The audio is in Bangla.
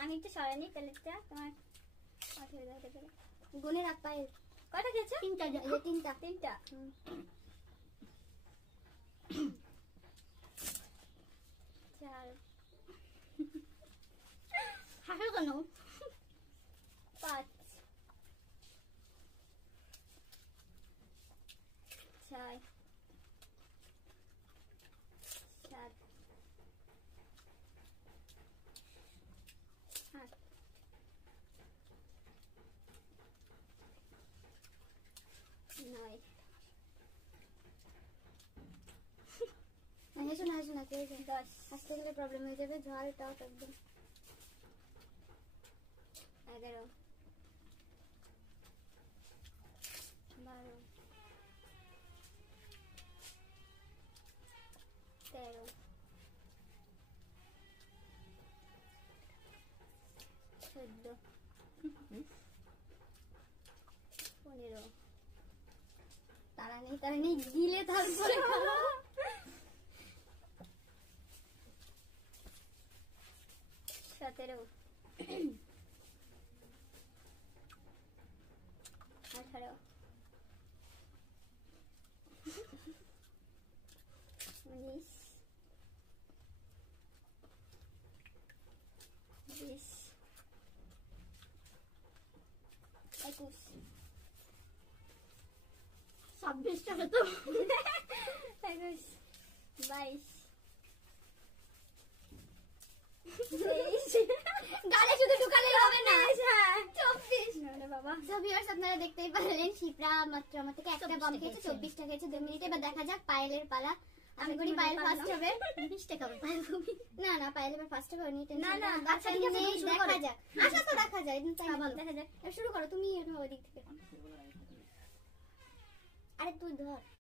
আমি একটু সরানি প্লেটটা, তোমার অসুবিধা হতে পারে। গুনে রাখ পায়েল। কয়টা খেয়েছো? তিনটা। তিনটা। চার, হাসো কেন? 5, 6, 7, 8, 9। হেসো না কে 10, হাসতে গেলে প্রবলেম হয়ে যাবে। ঝাল টক একদম। 11, 12, 13, 14, 15, তারা নেই গিলে তারপরে খাবো। 17, 18, 19, 20, 21, 26 টাকা তো। 21, 22, 23, গালে শুধু ঢুকালে হবে না। 24, না বাবা। সো ভিউয়ার্স, আপনারা দেখতেই পারলেন শিপ্রা মাত্র আমার থেকে একটা বম খেয়েছে, 24 টাকা খেয়েছে 2 মিনিটে। এবার দেখা যাক পায়েলের পালা। আমি করি পায়েল ফার্স্ট হবে। 20 টাকা হবে পায়েল খুবই। না পায়েল এবার ফার্স্ট হবে। নিতে না, আচ্ছা ঠিক আছে, দেখা যাক। আশা তো রাখা যায়, তাই ভালো দেখা যাক। শুরু করো তুমি ওদিক থেকে। আরে তুই ধর।